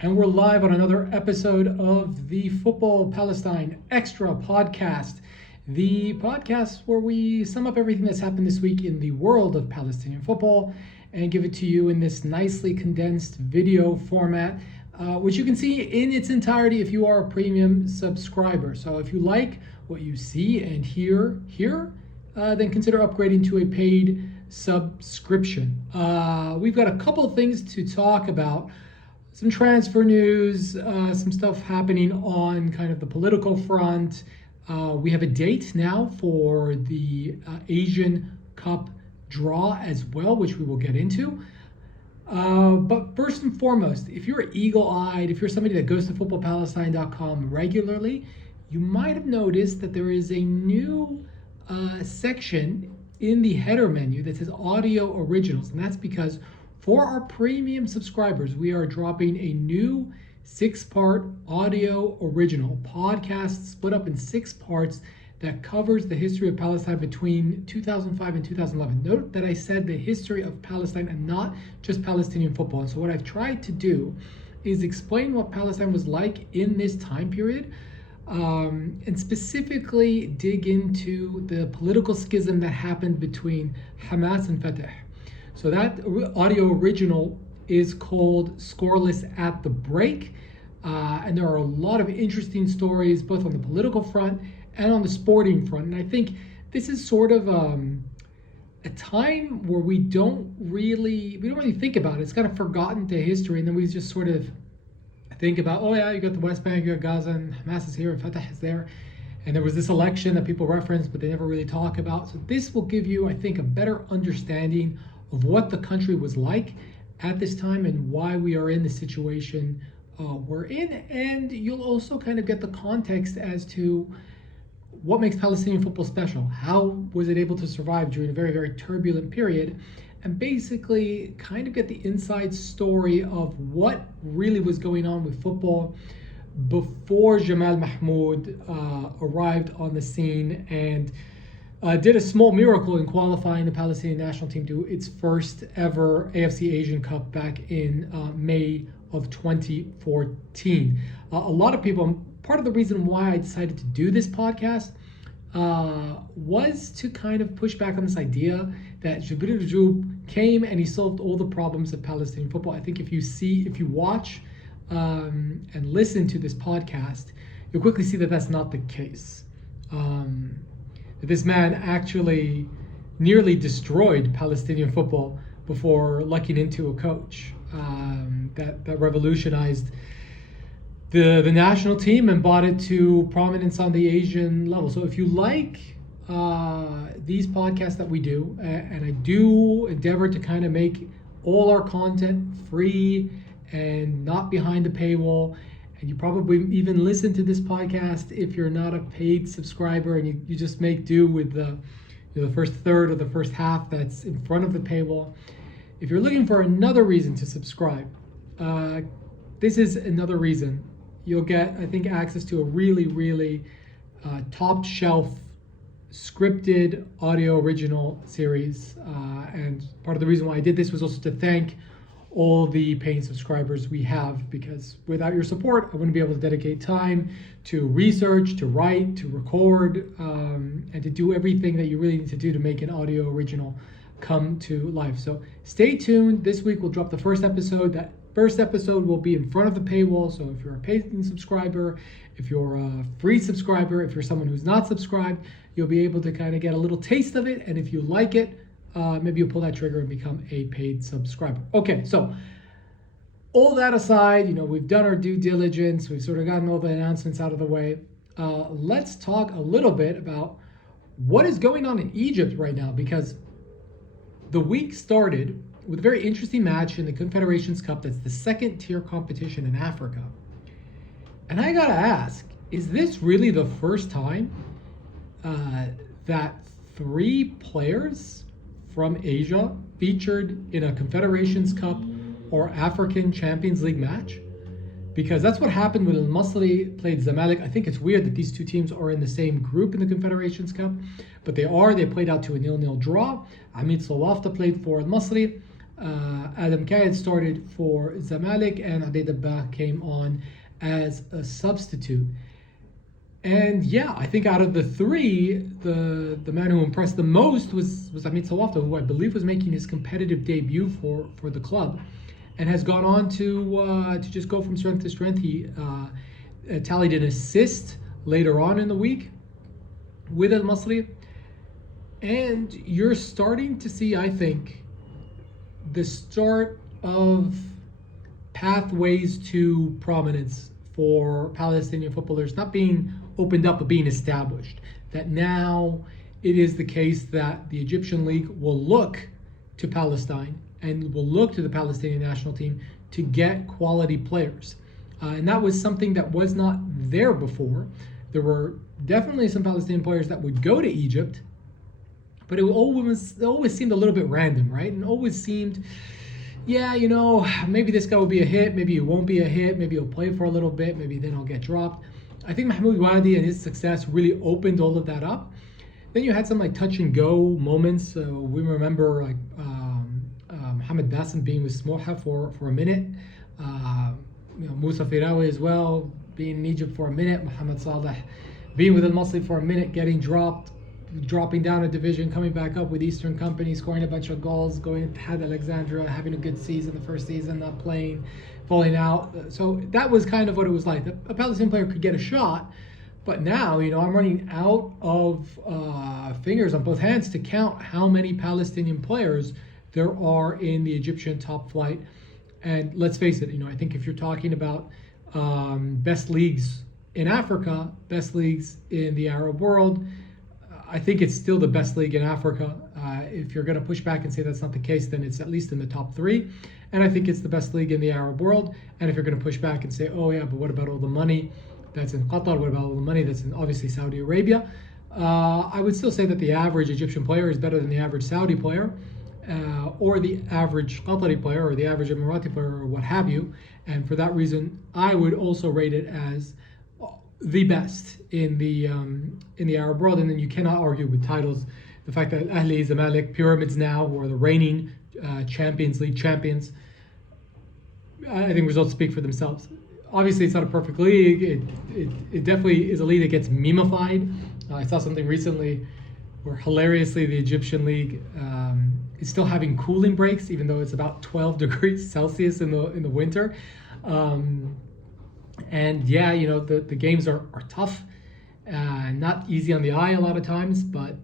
And we're live on another episode of the Football Palestine Extra podcast, the podcast where we sum up everything that's happened this week in the world of Palestinian football and give it to you in this nicely condensed video format, which you can see in its entirety if you are a premium subscriber. So if you like what you see and hear here, then consider upgrading to a paid subscription. We've got a couple of things to talk about. Some transfer news, some stuff happening on kind of the political front. We have a date now for the Asian Cup Draw as well, which we will get into. But first and foremost, if you're eagle-eyed, if you're somebody that goes to footballpalestine.com regularly, you might have noticed that there is a new section in the header menu that says Audio Originals, and that's because for our premium subscribers, we are dropping a new 6-part audio original podcast split up in 6 parts that covers the history of Palestine between 2005 and 2011. Note that I said the history of Palestine and not just Palestinian football. And so what I've tried to do is explain what Palestine was like in this time period, and specifically dig into the political schism that happened between Hamas and Fatah. So that audio original is called Scoreless at the Break. And there are a lot of interesting stories, both on the political front and on the sporting front. And I think this is sort of a time where we don't really think about it. It's kind of forgotten to history. And then we just sort of think about, oh yeah, you got the West Bank, you got Gaza, and Hamas is here, and Fatah is there. And there was this election that people reference, but they never really talk about. So this will give you, I think, a better understanding of what the country was like at this time and why we are in the situation we're in. And you'll also kind of get the context as to what makes Palestinian football special. How was it able to survive during a very, very turbulent period? And basically kind of get the inside story of what really was going on with football before Jamal Mahmoud arrived on the scene and did a small miracle in qualifying the Palestinian national team to its first ever AFC Asian Cup back in May of 2014. A lot of people, part of the reason why I decided to do this podcast was to kind of push back on this idea that Jibril Rajoub came and he solved all the problems of Palestinian football. I think if you watch and listen to this podcast, you'll quickly see that that's not the case. This man actually nearly destroyed Palestinian football before lucking into a coach that revolutionized the national team and brought it to prominence on the Asian level. So if you like these podcasts that we do, and I do endeavor to kind of make all our content free and not behind the paywall, and you probably even listen to this podcast if you're not a paid subscriber and you just make do with the first third or the first half that's in front of the paywall. If you're looking for another reason to subscribe, this is another reason. You'll get, I think, access to a really, really top shelf scripted audio original series. And part of the reason why I did this was also to thank all the paying subscribers we have, because without your support, I wouldn't be able to dedicate time to research, to write, to record, and to do everything that you really need to do to make an audio original come to life. So stay tuned. This week we'll drop the first episode. That first episode will be in front of the paywall. So if you're a paying subscriber, if you're a free subscriber, if you're someone who's not subscribed, you'll be able to kind of get a little taste of it. And if you like it, maybe you'll pull that trigger and become a paid subscriber. Okay, so all that aside, we've done our due diligence. We've sort of gotten all the announcements out of the way. Let's talk a little bit about what is going on in Egypt right now, because the week started with a very interesting match in the Confederations Cup. That's the second tier competition in Africa. And I gotta ask, is this really the first time that 3 players from Asia featured in a Confederations Cup or African Champions League match? Because that's what happened when Al-Masry played Zamalek. I think it's weird that these two teams are in the same group in the Confederations Cup, but they are. They played out to a 0-0 draw. Amit Sawafta played for Al-Masry. Adam Kayed started for Zamalek, and Zeidan came on as a substitute. And yeah, I think out of the three, the man who impressed the most was Hamid Sawafta, who I believe was making his competitive debut for the club, and has gone on to just go from strength to strength. He tallied an assist later on in the week with Al-Masry, and you're starting to see, I think, the start of pathways to prominence for Palestinian footballers not being opened up but being established. That now it is the case that the Egyptian League will look to Palestine and will look to the Palestinian national team to get quality players. And that was something that was not there before. There were definitely some Palestinian players that would go to Egypt, but it always seemed a little bit random, right? And always seemed, yeah, maybe this guy will be a hit, maybe it won't be a hit, maybe he'll play for a little bit, maybe then he'll get dropped. I think Mahmoud Wadi and his success really opened all of that up. Then you had some like touch and go moments. We remember like Mohamed Bassem being with Smoha for a minute. Musa Firawi as well, being in Egypt for a minute. Mohamed Saleh being with Al-Masry for a minute, getting dropping down a division, coming back up with Eastern Company, scoring a bunch of goals, going to Had Alexandria, having a good season the first season, not playing, falling out. So that was kind of what it was like. A Palestinian player could get a shot, but now, I'm running out of fingers on both hands to count how many Palestinian players there are in the Egyptian top flight. And let's face it, I think if you're talking about best leagues in Africa, best leagues in the Arab world, I think it's still the best league in Africa. If you're going to push back and say that's not the case, then it's at least in the top three. And I think it's the best league in the Arab world. And if you're going to push back and say, oh yeah, but what about all the money that's in Qatar? What about all the money that's in obviously Saudi Arabia? I would still say that the average Egyptian player is better than the average Saudi player, or the average Qatari player, or the average Emirati player, or what have you. And for that reason, I would also rate it as the best in the Arab world. And then you cannot argue with titles. The fact that Ahli, Zamalek, Pyramids now, who are the reigning Champions League champions, I think results speak for themselves. Obviously, it's not a perfect league. It definitely is a league that gets memeified. I saw something recently where hilariously the Egyptian league is still having cooling breaks, even though it's about 12 degrees Celsius in the winter. And yeah, the games are tough, not easy on the eye a lot of times, but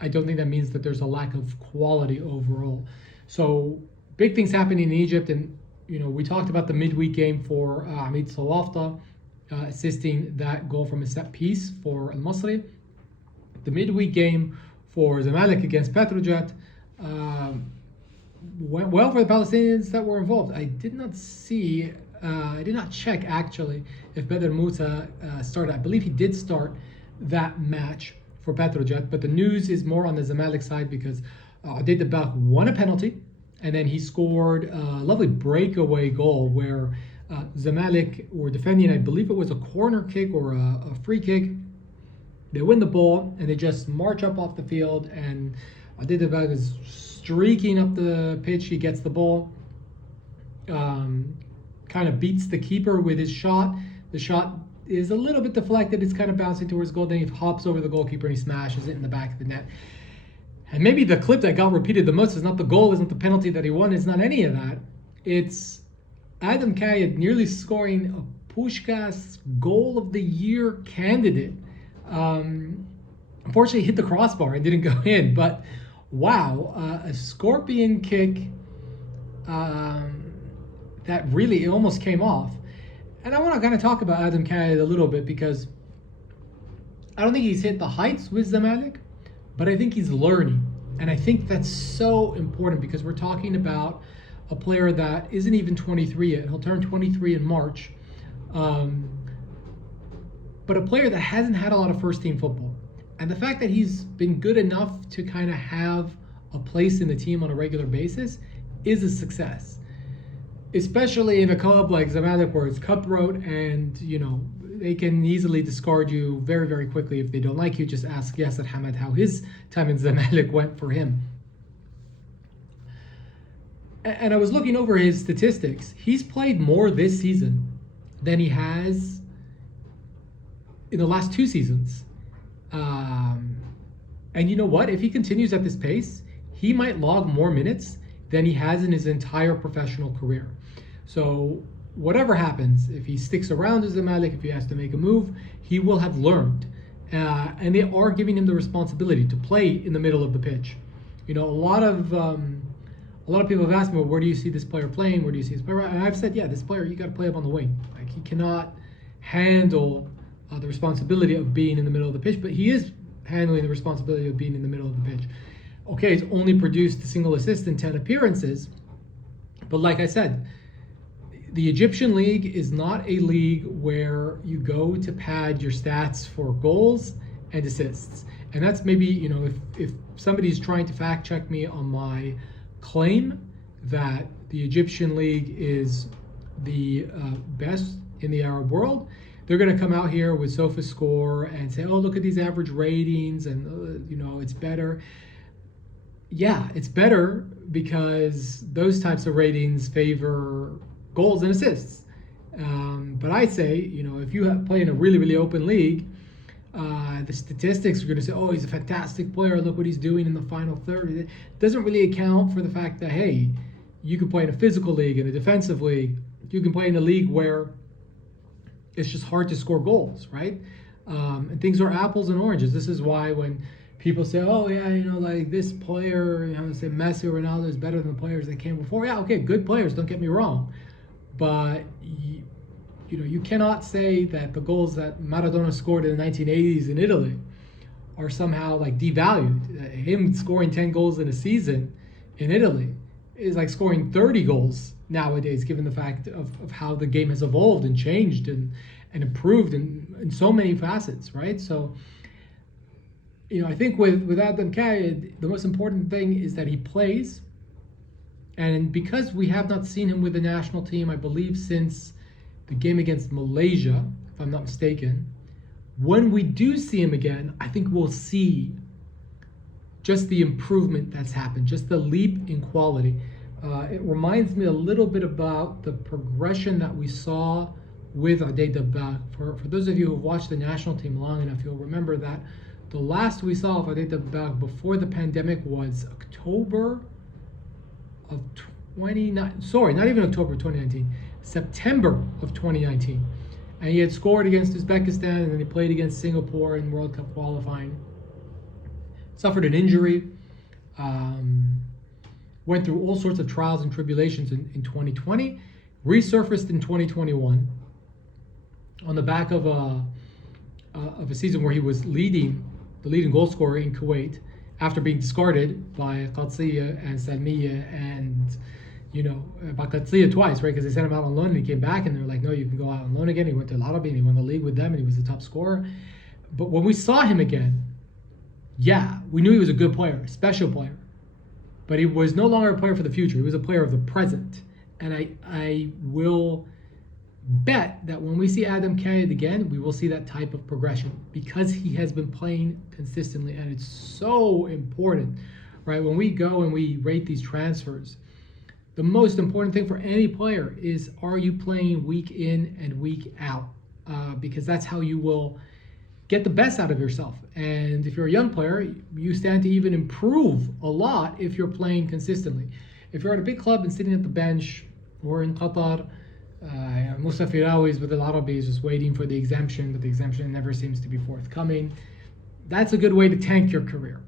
I don't think that means that there's a lack of quality overall. So big things happening in Egypt, and we talked about the midweek game for Hamid Sawafta assisting that goal from a set piece for Al-Masry. The midweek game for Zamalek against Petrojet went well for the Palestinians that were involved. I did not check actually if Badr Musa started. I believe he did start that match for Petrojet, but the news is more on the Zamalek side because Zeidan won a penalty, and then he scored a lovely breakaway goal where Zamalek were defending. I believe it was a corner kick or a free kick. They win the ball and they just march up off the field, and Zeidan is streaking up the pitch. He gets the ball, kind of beats the keeper with his shot. The shot is a little bit deflected. It's kind of bouncing towards goal. Then he hops over the goalkeeper and he smashes it in the back of the net. And maybe the clip that got repeated the most is not the goal, isn't the penalty that he won, it's not any of that. It's Adam Kayed nearly scoring a Pushkas Goal of the Year candidate. Unfortunately, he hit the crossbar and didn't go in, but wow, a scorpion kick that really, it almost came off. And I want to kind of talk about Adam Kayed a little bit because I don't think he's hit the heights with Zamalek, but I think he's learning. And I think that's so important because we're talking about a player that isn't even 23 yet. He'll turn 23 in March. But a player that hasn't had a lot of first team football. And the fact that he's been good enough to kind of have a place in the team on a regular basis is a success. Especially in a club like Zamalek where it's cutthroat and, they can easily discard you very, very quickly if they don't like you. Just ask Yasser Hamad how his time in Zamalek went for him. And I was looking over his statistics. He's played more this season than he has in the last 2 seasons. And you know what? If he continues at this pace, he might log more minutes than he has in his entire professional career. So whatever happens, if he sticks around as a Malik, if he has to make a move, he will have learned. And they are giving him the responsibility to play in the middle of the pitch. You know, a lot of people have asked me, well, where do you see this player playing? Where do you see this player? And I've said, yeah, this player, you got to play him on the wing. Like, he cannot handle the responsibility of being in the middle of the pitch, but he is handling the responsibility of being in the middle of the pitch. Okay, he's only produced a single assist in 10 appearances, but like I said, the Egyptian league is not a league where you go to pad your stats for goals and assists. And that's maybe, you know, if somebody's trying to fact check me on my claim that the Egyptian league is the best in the Arab world, they're going to come out here with SofaScore and say, oh, look at these average ratings and, you know, it's better. Yeah, it's better because those types of ratings favor goals and assists. But I say, you know, if you play in a really, really open league, the statistics are going to say, oh, he's a fantastic player. Look what he's doing in the final third. It doesn't really account for the fact that, hey, you can play in a physical league, in a defensive league. You can play in a league where it's just hard to score goals, right? And things are apples and oranges. This is why when people say, oh, yeah, you know, like this player, you know, say Messi or Ronaldo is better than the players that came before. Yeah, okay, good players, don't get me wrong. But, you know, you cannot say that the goals that Maradona scored in the 1980s in Italy are somehow like devalued. Him scoring 10 goals in a season in Italy is like scoring 30 goals nowadays, given the fact of how the game has evolved and changed and improved in so many facets, right? So, you know, I think with Adem Kayed, the most important thing is that he plays. And because we have not seen him with the national team, I believe since the game against Malaysia, if I'm not mistaken, when we do see him again, I think we'll see just the improvement that's happened, just the leap in quality. It reminds me a little bit about the progression that we saw with Ade Dabbagh. For those of you who have watched the national team long enough, you'll remember that the last we saw of Ade Dabbagh before the pandemic was October of 2019. Sorry, not even October 2019. September of 2019. And he had scored against Uzbekistan, and then he played against Singapore in World Cup qualifying. Suffered an injury. Went through all sorts of trials and tribulations in 2020. Resurfaced in 2021 on the back of a season where he was the leading goal scorer in Kuwait, after being discarded by Qadsiya and Salmiya and, you know, by Qadsiya twice, right? Because they sent him out on loan and he came back and they're like, no, you can go out on loan again. He went to Al-Arabi and he won the league with them and he was the top scorer. But when we saw him again, yeah, we knew he was a good player, a special player. But he was no longer a player for the future. He was a player of the present. And I will bet that when we see Adem Kayed again, we will see that type of progression because he has been playing consistently, and it's so important, right? When we go and we rate these transfers, the most important thing for any player is, are you playing week in and week out? Because that's how you will get the best out of yourself. And if you're a young player, you stand to even improve a lot if you're playing consistently. If you're at a big club and sitting at the bench, or in Qatar, Musa Firawi with Al-Arabi is just waiting for the exemption, but the exemption never seems to be forthcoming. That's a good way to tank your career.